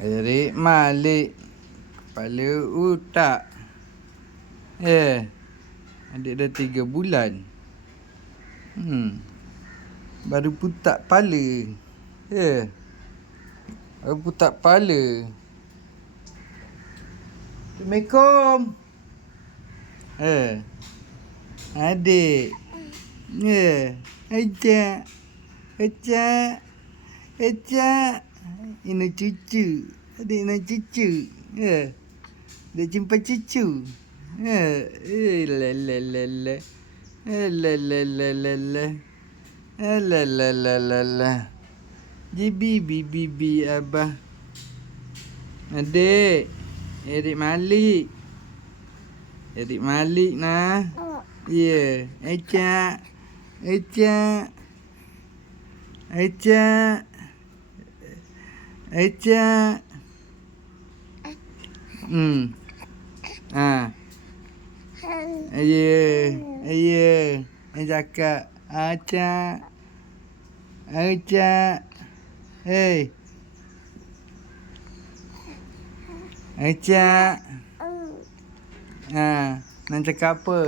Erik Malik. Kepala otak. Adik dah 3 bulan. Baru putak kepala. Baru putak kepala. Assalamualaikum. Adik. Ajak. Ini cucu. Adik nak cucu. Dia jumpa cucu. Bibi abah. Adik. Erik Malik. Erik Malik nah. Ya. Ajak. Ya. Cakap. Ajak. Hei. Ajak. Nak cakap apa?